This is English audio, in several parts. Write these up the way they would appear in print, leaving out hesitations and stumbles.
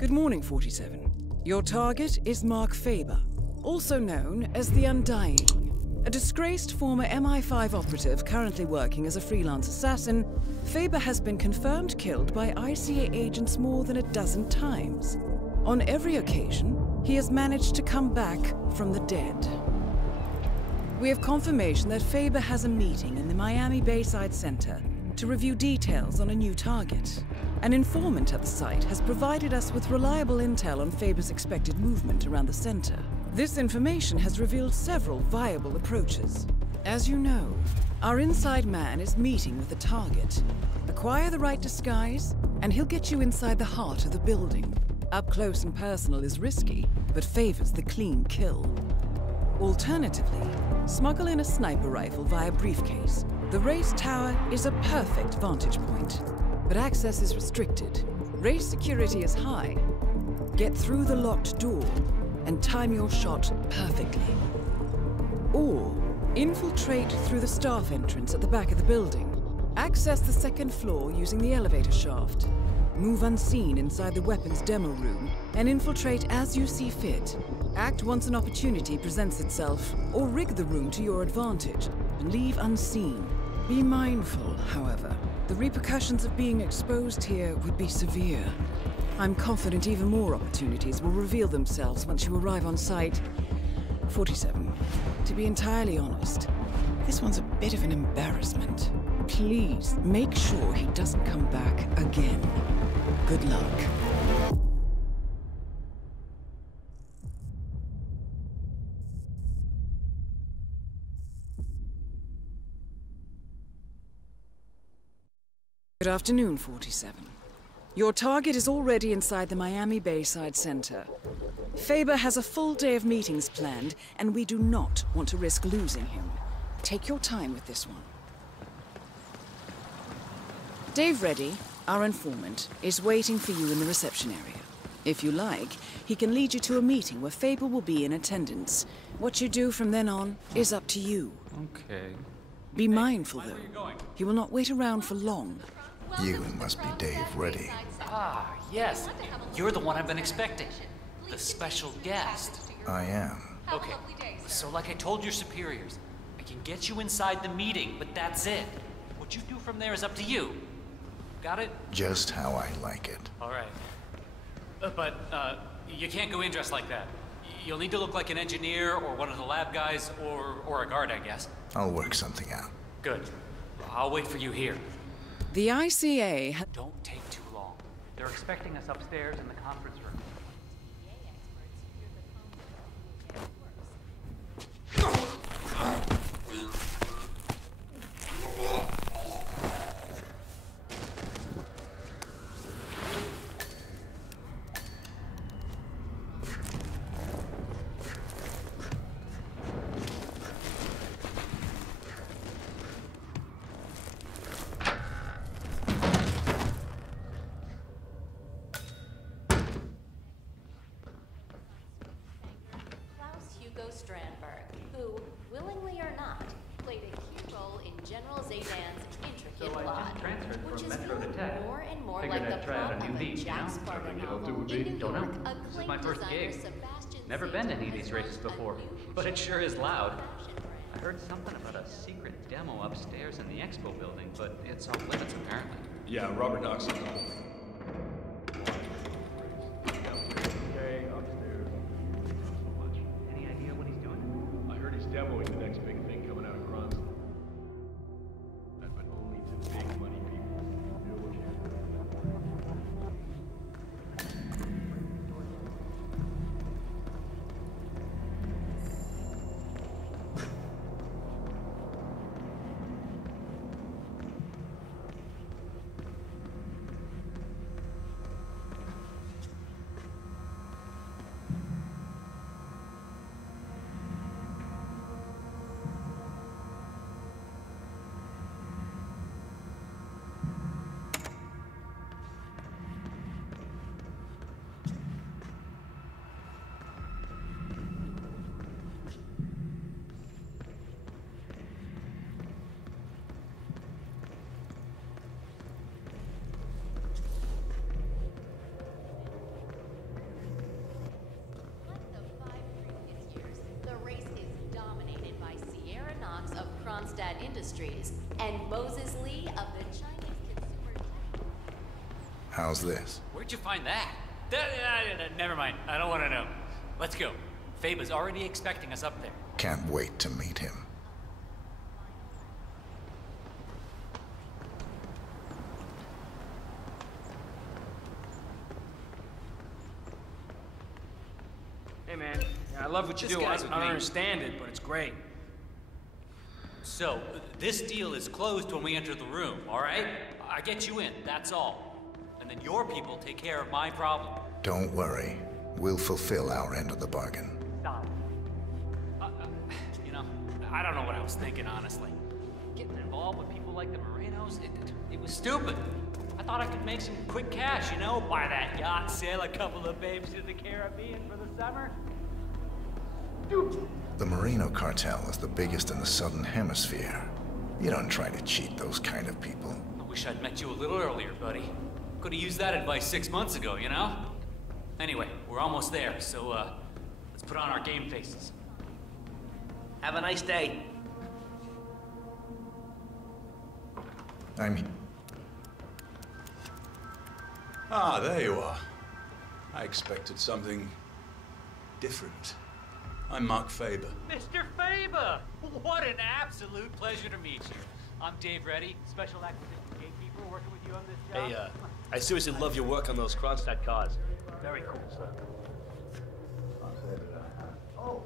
Good morning, 47. Your target is Mark Faba, also known as the Undying. A disgraced former MI5 operative currently working as a freelance assassin, Faba has been confirmed killed by ICA agents more than a dozen times. On every occasion, he has managed to come back from the dead. We have confirmation that Faba has a meeting in the Miami Bayside Center to review details on a new target. An informant at the site has provided us with reliable intel on Faba's expected movement around the center. This information has revealed several viable approaches. As you know, our inside man is meeting with the target. Acquire the right disguise, and he'll get you inside the heart of the building. Up close and personal is risky, but favors the clean kill. Alternatively, smuggle in a sniper rifle via briefcase. The race tower is a perfect vantage point, but access is restricted. Race security is high. Get through the locked door and time your shot perfectly. Or infiltrate through the staff entrance at the back of the building. Access the second floor using the elevator shaft. Move unseen inside the weapons demo room and infiltrate as you see fit. Act once an opportunity presents itself, or rig the room to your advantage and leave unseen. Be mindful, however. The repercussions of being exposed here would be severe. I'm confident even more opportunities will reveal themselves once you arrive on site. 47. To be entirely honest, this one's a bit of an embarrassment. Please make sure he doesn't come back again. Good luck. Good afternoon, 47. Your target is already inside the Miami Bayside Center. Faba has a full day of meetings planned, and we do not want to risk losing him. Take your time with this one. Dave Reddy, our informant, is waiting for you in the reception area. If you like, he can lead you to a meeting where Faba will be in attendance. What you do from then on is up to you. Okay. Be mindful, though. He will not wait around for long. You must be Dave Reddy. Ah, yes. You're the one I've been expecting. The special guest. I am. Okay, so like I told your superiors, I can get you inside the meeting, but that's it. What you do from there is up to you. Got it? Just how I like it. All right. But you can't go in dressed like that. You'll need to look like an engineer or one of the lab guys or a guard, I guess. I'll work something out. Good. I'll wait for you here. The ICA... Don't take too long. They're expecting us upstairs in the conference room. Who, willingly or not, played a key role in General Zaydan's intricate plot, which is feeling more and more like the plot of a Jack Sparta novel. In New York, This is my first gig. Never been to any of these races before, but it sure is loud. I heard something about a secret demo upstairs in the expo building, but it's off limits apparently. Yeah, Robert knocks it off. Any idea what he's doing? I heard he's demoing the next big thing coming out of Bronson. But only to big money people. Industries and Moses Lee of the Chinese Consumer Tech. How's this? Where'd you find that? Never mind. I don't want to know. Let's go. Faba's already expecting us up there. Can't wait to meet him. Hey man, I love what you do. I don't understand it, but it's great. So, this deal is closed when we enter the room, all right? I get you in, that's all. And then your people take care of my problem. Don't worry. We'll fulfill our end of the bargain. Stop. You know, I don't know what I was thinking, honestly. Getting involved with people like the Morenos, it was stupid. I thought I could make some quick cash, you know? Buy that yacht, sail a couple of babes to the Caribbean for the summer. The Moreno cartel is the biggest in the Southern Hemisphere. You don't try to cheat those kind of people. I wish I'd met you a little earlier, buddy. Could have used that advice 6 months ago, you know? Anyway, we're almost there, so, let's put on our game faces. Have a nice day. Ah, there you are. I expected something different. I'm Mark Faba. Mr. Faba! What an absolute pleasure to meet you. I'm Dave Reddy, Special Acquisitions Gatekeeper, working with you on this job. Hey, I seriously love your work on those Kronstadt cars. Very cool, sir. Oh.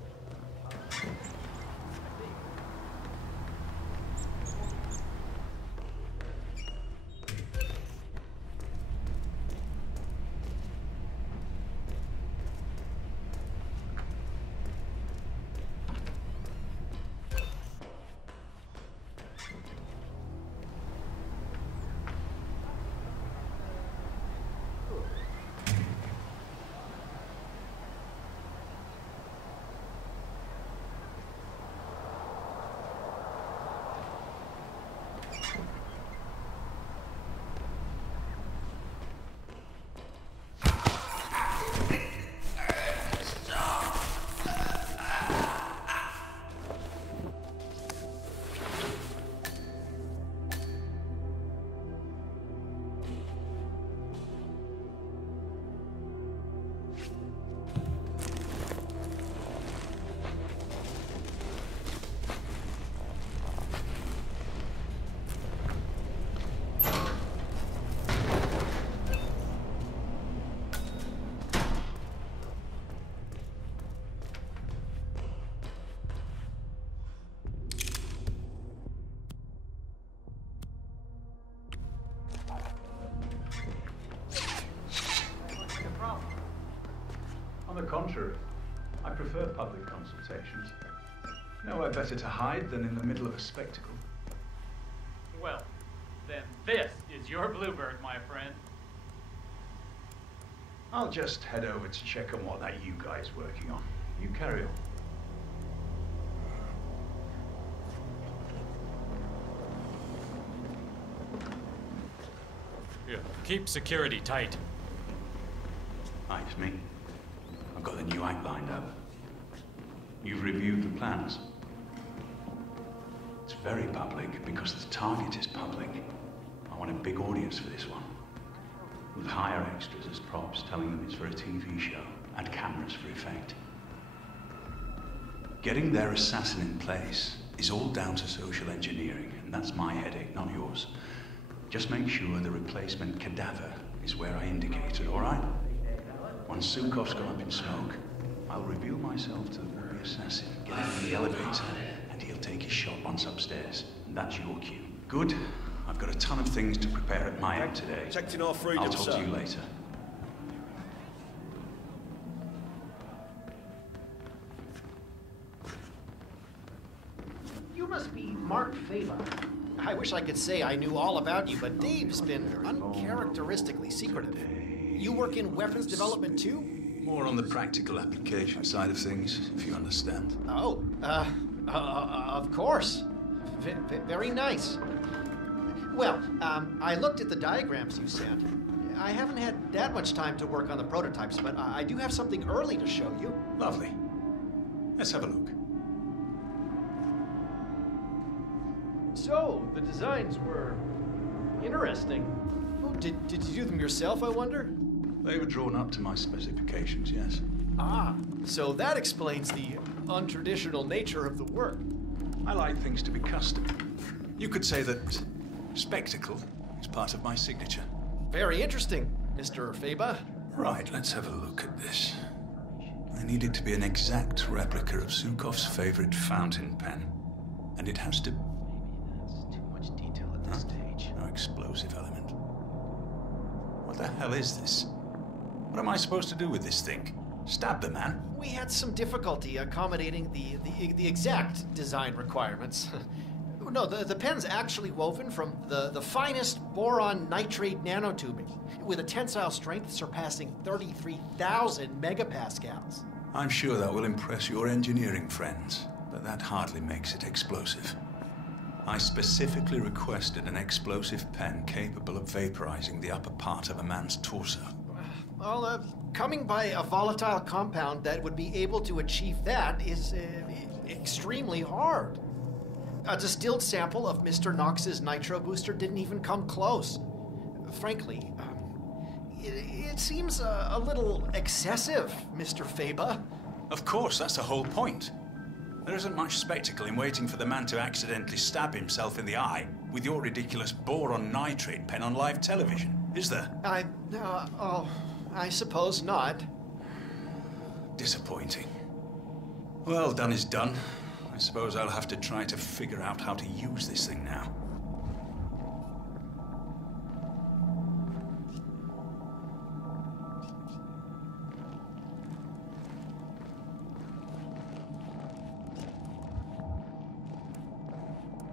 On the contrary, I prefer public consultations. Nowhere better to hide than in the middle of a spectacle. Well, then this is your bluebird, my friend. I'll just head over to check on what that you guy's working on. You carry on. Yeah, keep security tight. Hi, it's me. I've got the new act lined up. You've reviewed the plans. It's very public because the target is public. I want a big audience for this one. With higher extras as props, telling them it's for a TV show, and cameras for effect. Getting their assassin in place is all down to social engineering, and that's my headache, not yours. Just make sure the replacement cadaver is where I indicated, all right? Once Sukov's gone up in smoke, I'll reveal myself to the would-be assassin, get him in the elevator, and he'll take his shot once upstairs. And that's your cue. Good. I've got a ton of things to prepare at my end today. Protecting our freedom, I'll talk to you later. You must be Mark Faba. I wish I could say I knew all about you, but Dave's been uncharacteristically secretive. You work in weapons development too? More on the practical application side of things, if you understand. Oh, of course. Very nice. Well, I looked at the diagrams you sent. I haven't had that much time to work on the prototypes, but I do have something early to show you. Lovely. Let's have a look. So, the designs were interesting. Oh, did you do them yourself, I wonder? They were drawn up to my specifications, yes. Ah, so that explains the untraditional nature of the work. I like things to be custom. You could say that spectacle is part of my signature. Very interesting, Mr. Faba. Right, let's have a look at this. I need it to be an exact replica of Zhukov's favorite fountain pen. And it has to... That's too much detail at this stage. No explosive element. What the hell is this? What am I supposed to do with this thing? Stab the man? We had some difficulty accommodating the exact design requirements. No, the pen's actually woven from the finest boron nitrate nanotubing, with a tensile strength surpassing 33,000 megapascals. I'm sure that will impress your engineering friends, but that hardly makes it explosive. I specifically requested an explosive pen capable of vaporizing the upper part of a man's torso. Well, coming by a volatile compound that would be able to achieve that is extremely hard. A distilled sample of Mr. Knox's nitro booster didn't even come close. Frankly, it seems a little excessive, Mr. Faba. Of course, that's the whole point. There isn't much spectacle in waiting for the man to accidentally stab himself in the eye with your ridiculous boron nitrate pen on live television, is there? I suppose not. Disappointing. Well, done is done. I suppose I'll have to try to figure out how to use this thing now.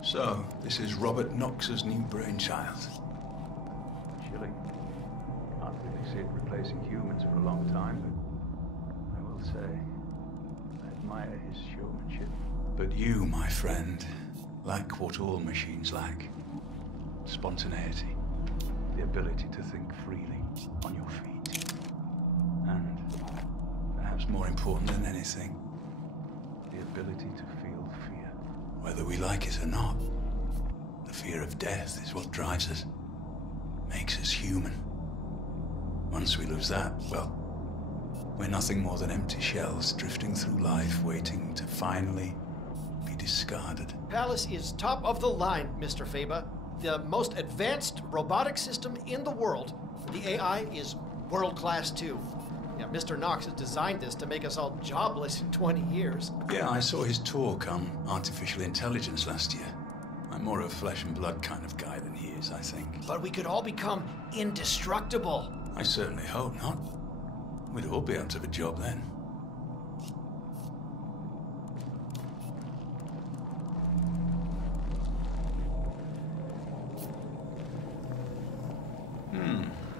So, this is Robert Knox's new brainchild. Chilling. Can't really see it replacing humans for a long time, but I will say, I admire his showmanship. But you, my friend, lack what all machines lack. Spontaneity. The ability to think freely, on your feet. And, perhaps more important than anything, the ability to feel fear. Whether we like it or not, the fear of death is what drives us, makes us human. Once we lose that, well, we're nothing more than empty shells drifting through life, waiting to finally be discarded. Palace is top of the line, Mr. Faba. The most advanced robotic system in the world. The AI is world-class too. Yeah, Mr. Knox has designed this to make us all jobless in 20 years. Yeah, I saw his talk on artificial intelligence last year. I'm more of a flesh and blood kind of guy than he is, I think. But we could all become indestructible. I certainly hope not. We'd all be out of a job then.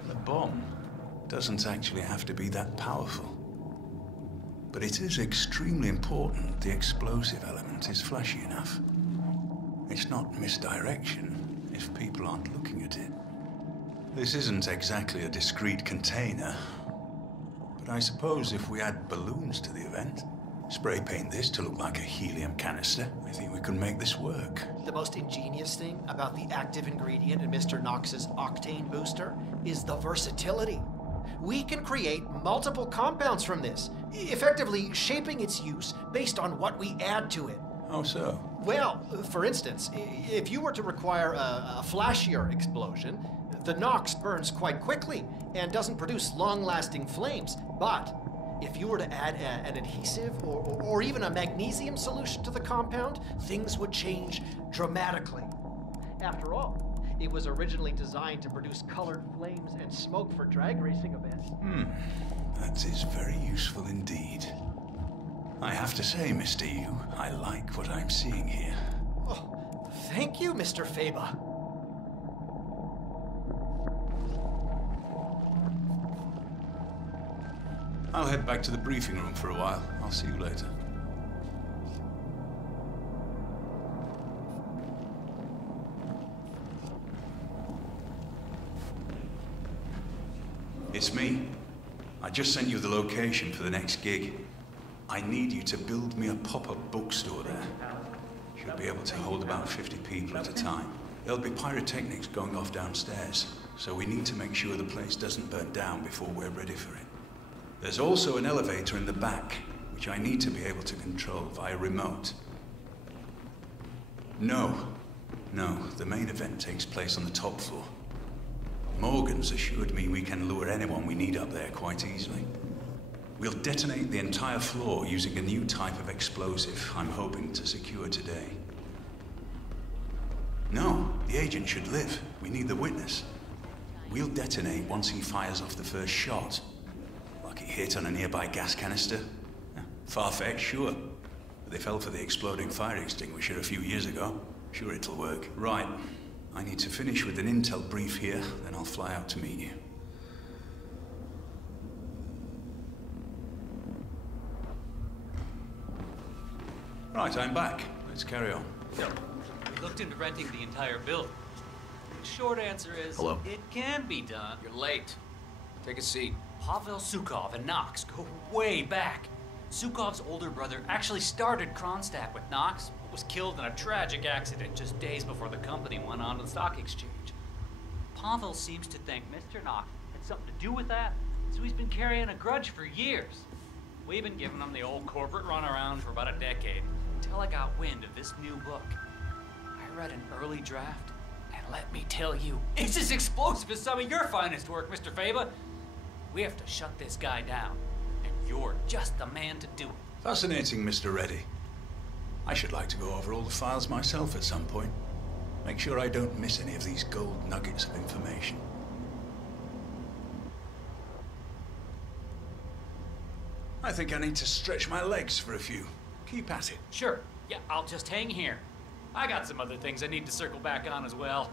The bomb doesn't actually have to be that powerful. But it is extremely important the explosive element is flashy enough. It's not misdirection if people aren't looking at it. This isn't exactly a discrete container, but I suppose if we add balloons to the event, spray paint this to look like a helium canister, I think we can make this work. The most ingenious thing about the active ingredient in Mr. Knox's octane booster is the versatility. We can create multiple compounds from this, effectively shaping its use based on what we add to it. How so? Well, for instance, if you were to require a flashier explosion, the Knox burns quite quickly and doesn't produce long-lasting flames. But if you were to add an adhesive or even a magnesium solution to the compound, things would change dramatically. After all, it was originally designed to produce colored flames and smoke for drag racing events. That is very useful indeed. I have to say, Mr. Yu, I like what I'm seeing here. Oh, thank you, Mr. Faba. I'll head back to the briefing room for a while. I'll see you later. It's me. I just sent you the location for the next gig. I need you to build me a pop-up bookstore there. Should be able to hold about 50 people at a time. There'll be pyrotechnics going off downstairs, so we need to make sure the place doesn't burn down before we're ready for it. There's also an elevator in the back, which I need to be able to control via remote. No, the main event takes place on the top floor. Morgan's assured me we can lure anyone we need up there quite easily. We'll detonate the entire floor using a new type of explosive I'm hoping to secure today. No, the agent should live. We need the witness. We'll detonate once he fires off the first shot. Like it hit on a nearby gas canister. Far-fetched, sure. But they fell for the exploding fire extinguisher a few years ago. Sure it'll work. Right. I need to finish with an intel brief here, then I'll fly out to meet you. Right, I'm back. Let's carry on. Yep. We looked into renting the entire building. The short answer is, hello? It can be done. You're late. Take a seat. Pavel Sukov and Knox go way back. Sukov's older brother actually started Kronstadt with Knox, but was killed in a tragic accident just days before the company went on to the stock exchange. Pavel seems to think Mr. Knox had something to do with that, so he's been carrying a grudge for years. We've been giving him the old corporate runaround for about a decade, until I got wind of this new book. I read an early draft, and let me tell you, it's as explosive as some of your finest work, Mr. Faba. We have to shut this guy down, and you're just the man to do it. Fascinating, Mr. Reddy. I should like to go over all the files myself at some point. Make sure I don't miss any of these gold nuggets of information. I think I need to stretch my legs for a few. Keep at it. Sure. Yeah, I'll just hang here. I got some other things I need to circle back on as well.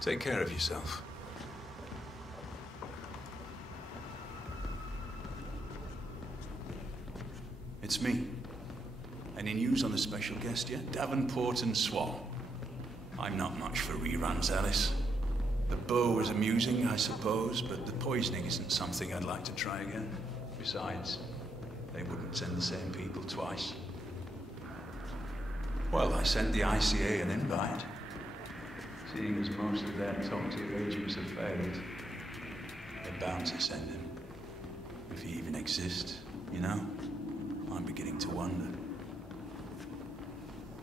Take care of yourself. It's me. Any news on the special guest yet? Davenport and Swan. I'm not much for reruns, Alice. The bow was amusing, I suppose, but the poisoning isn't something I'd like to try again. Besides, they wouldn't send the same people twice. Well, I sent the ICA an invite. Seeing as most of their top-tier agents have failed, they're bound to send him. If he even exists, you know? I'm beginning to wonder.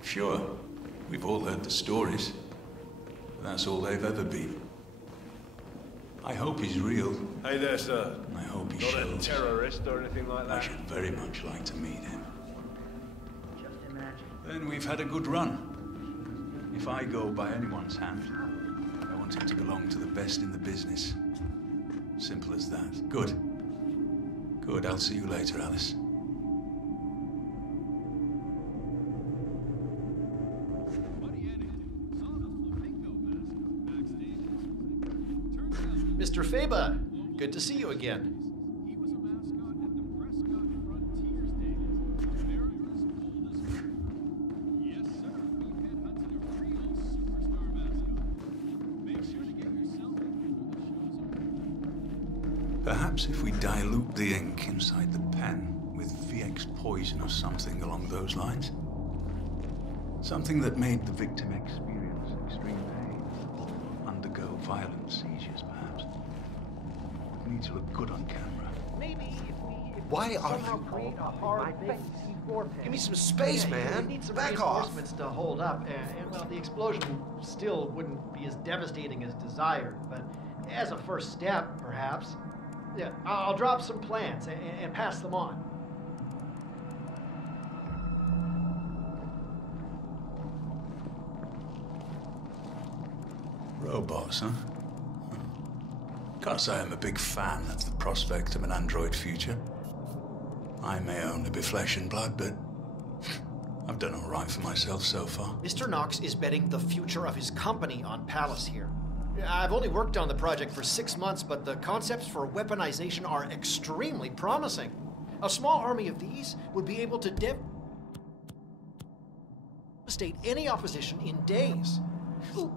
Sure, we've all heard the stories, but that's all they've ever been. I hope he's real. Hey there, sir. I hope he Not shows. a terrorist or anything like that. I should very much like to meet him. Just imagine. Then we've had a good run. If I go by anyone's hand, I want it to belong to the best in the business. Simple as that. Good. Good, I'll see you later, Alice. Mr. Faba, good to see you again. Perhaps if we dilute the ink inside the pen with VX poison or something along those lines. Something that made the victim experience extreme pain, undergo violent seizures, perhaps. Would need to look good on camera. Maybe if we Why are somehow you create a hard base. Give me some space, Yeah, man. we need some Back off. reinforcements to hold up, and well, the explosion still wouldn't be as devastating as desired, but as a first step, perhaps. Yeah, I'll drop some plans and pass them on. Robots, huh? Can't say I'm a big fan of the prospect of an android future. I may only be flesh and blood, but I've done all right for myself so far. Mr. Knox is betting the future of his company on Palace here. I've only worked on the project for 6 months, but the concepts for weaponization are extremely promising. A small army of these would be able to devastate any opposition in days,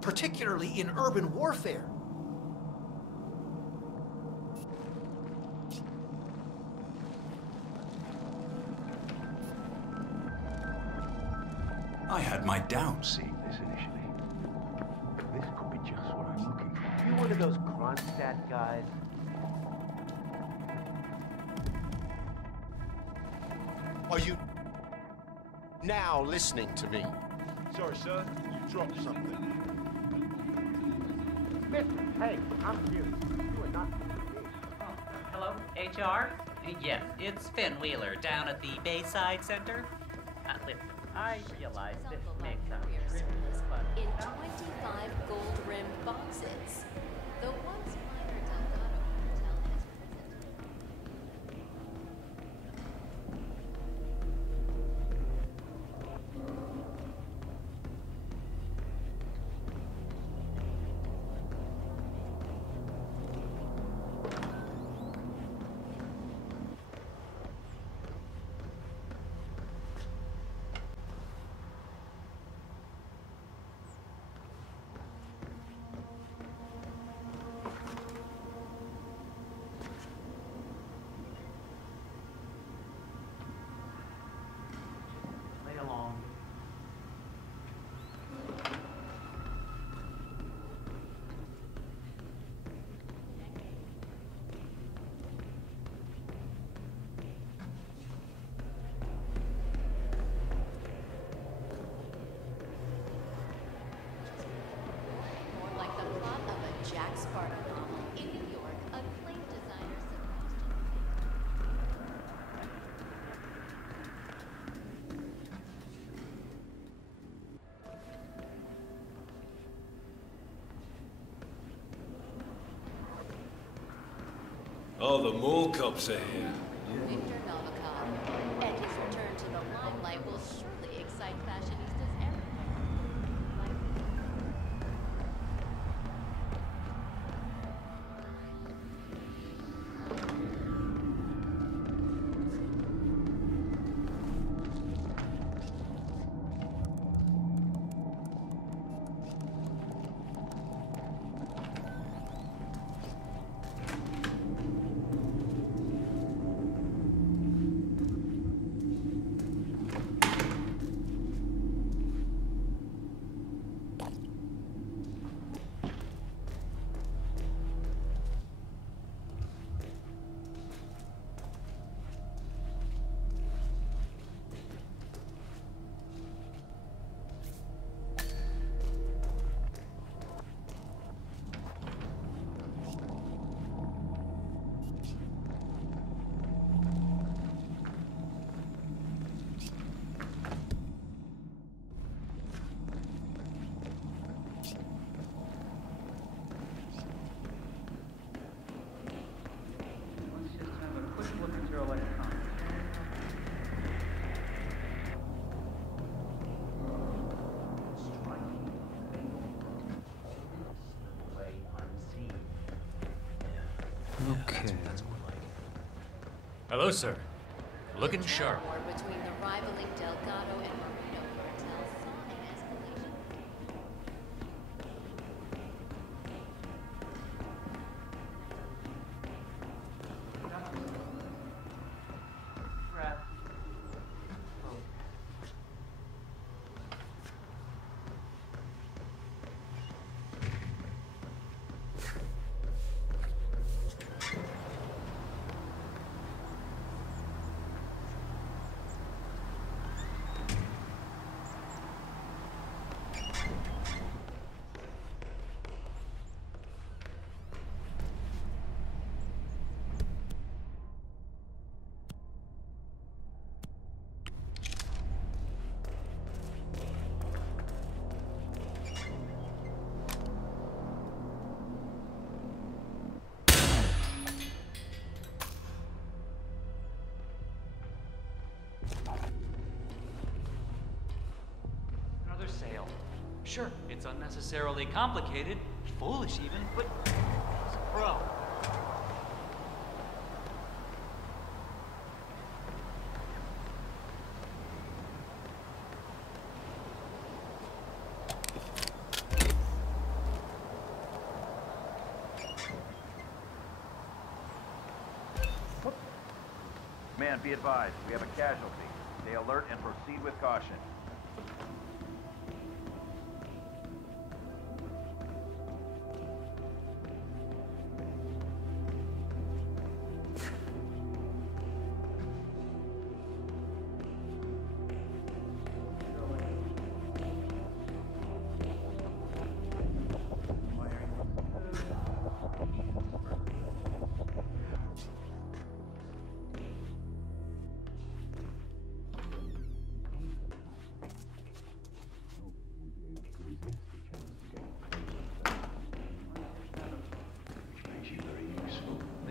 particularly in urban warfare. doubt seeing this initially. This could be just what I'm looking for. You one of those Kronstadt guys? Are you now listening to me? Sorry, sir. You dropped something. Hey, I'm serious. You are not. Hello, HR? Yes, it's Finn Wheeler down at the Bayside Center. Listen, I realize this may sound trivial, but... In 25 gold-rimmed boxes. The once minor Delgado Hotel has risen. Oh, the mall cops are here. Victor Novikov, and his return to the limelight will surely excite fashionistas everywhere. Okay. Hello, sir. Looking sharp. War between the rivaling Delgado and Marino cartels saw an escalation. Sure, it's unnecessarily complicated, foolish even, but he's a pro. Man, be advised, we have a casualty. Stay alert and proceed with caution.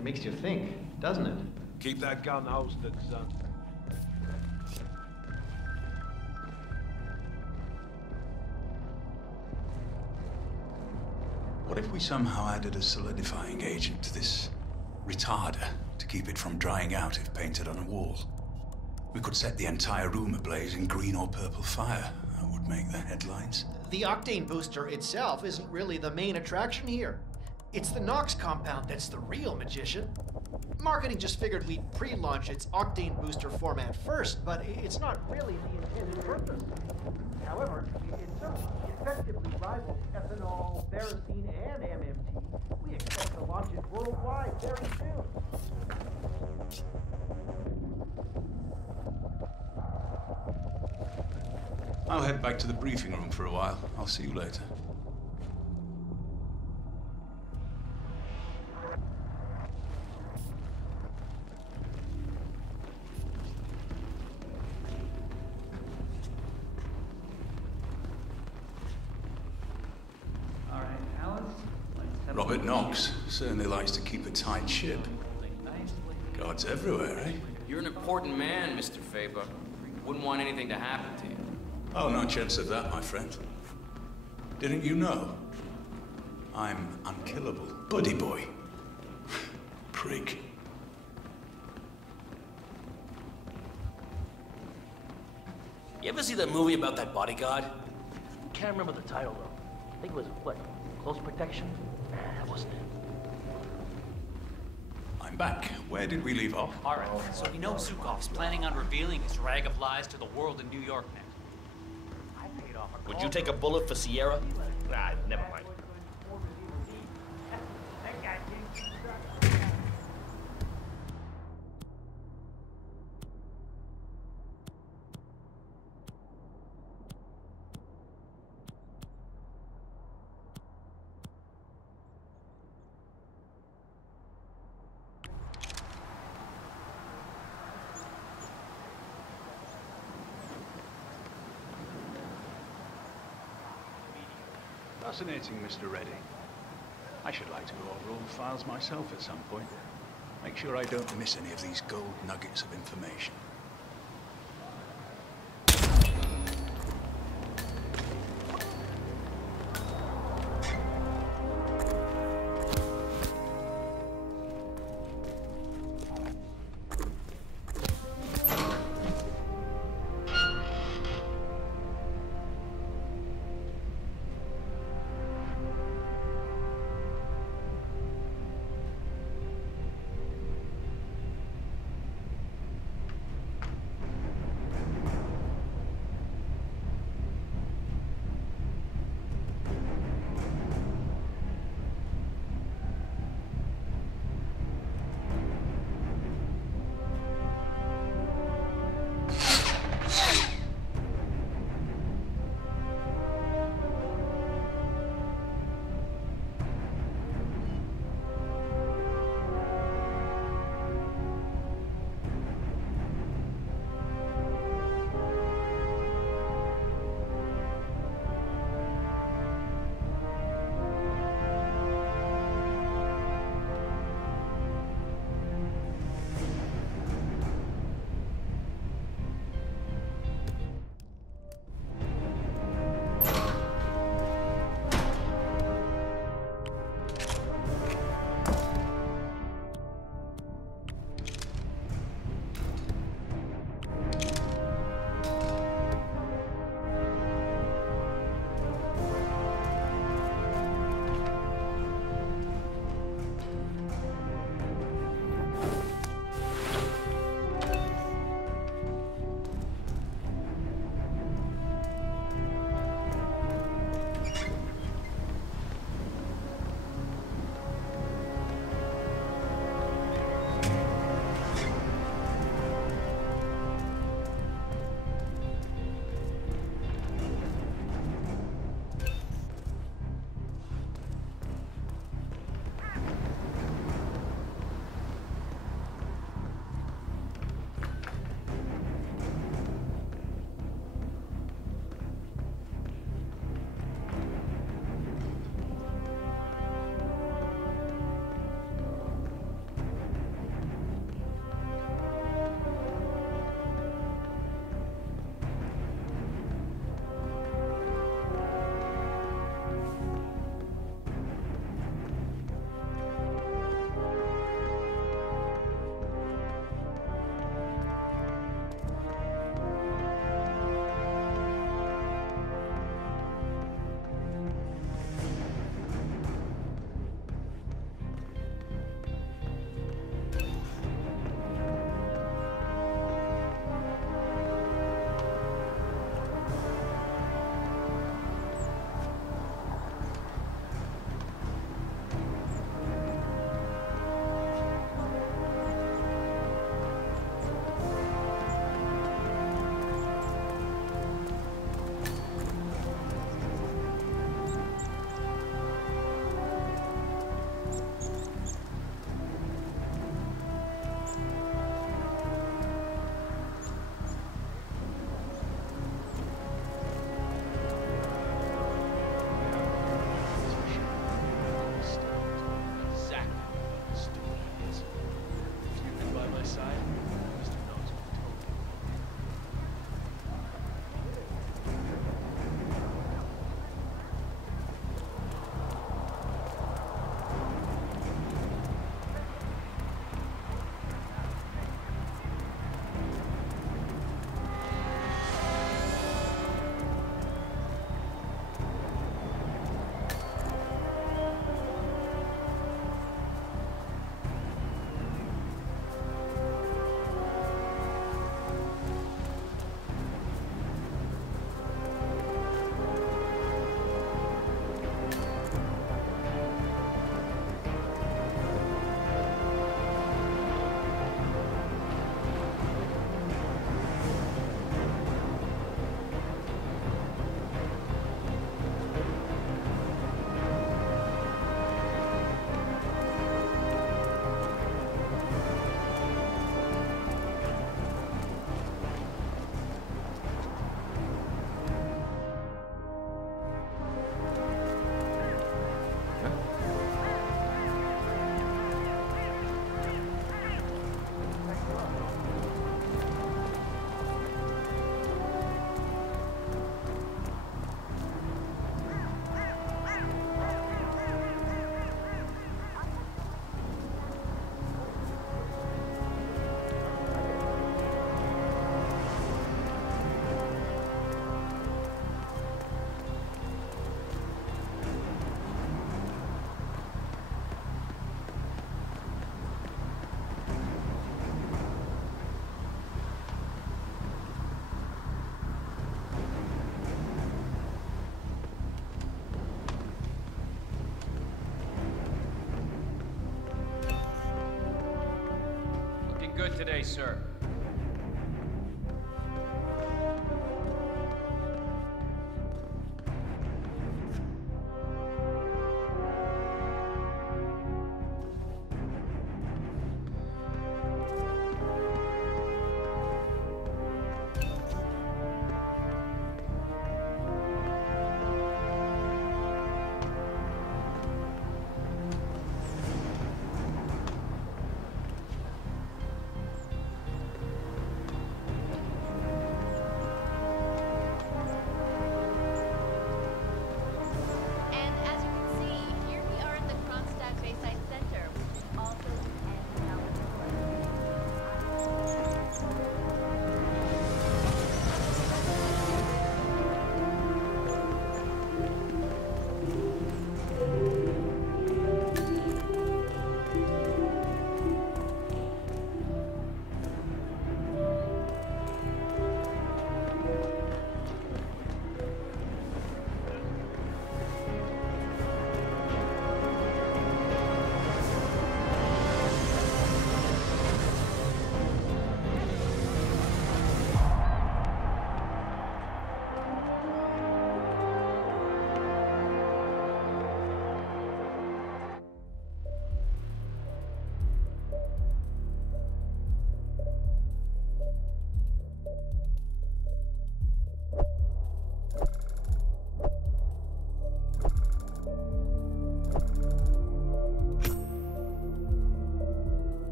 It makes you think, doesn't it? Keep that gun holstered, son. What if we somehow added a solidifying agent to this retarder to keep it from drying out if painted on a wall? We could set the entire room ablaze in green or purple fire. That would make the headlines. The octane booster itself isn't really the main attraction here. It's the NOx compound that's the real magician. Marketing just figured we'd pre-launch its octane booster format first, but it's not really the intended purpose. However, it certainly effectively rivals ethanol, kerosene, and MMT. We expect to launch it worldwide very soon. I'll head back to the briefing room for a while. I'll see you later. Robert Knox certainly likes to keep a tight ship. Guards everywhere, eh? You're an important man, Mr. Faba. Wouldn't want anything to happen to you. Oh, no chance of that, my friend. Didn't you know? I'm unkillable. Buddy boy. Prig. You ever see that movie about that bodyguard? Can't remember the title, though. I think it was, what, Close Protection? Nah, that wasn't it. I'm back. Where did we leave off? All right, so we know Zukov's planning on revealing his rag of lies to the world in New York next. I paid off a Would you take a bullet for Sierra? Nah, never mind. Fascinating, Mr. Reddy. I should like to go over all the files myself at some point. Make sure I don't miss any of these gold nuggets of information. today, sir?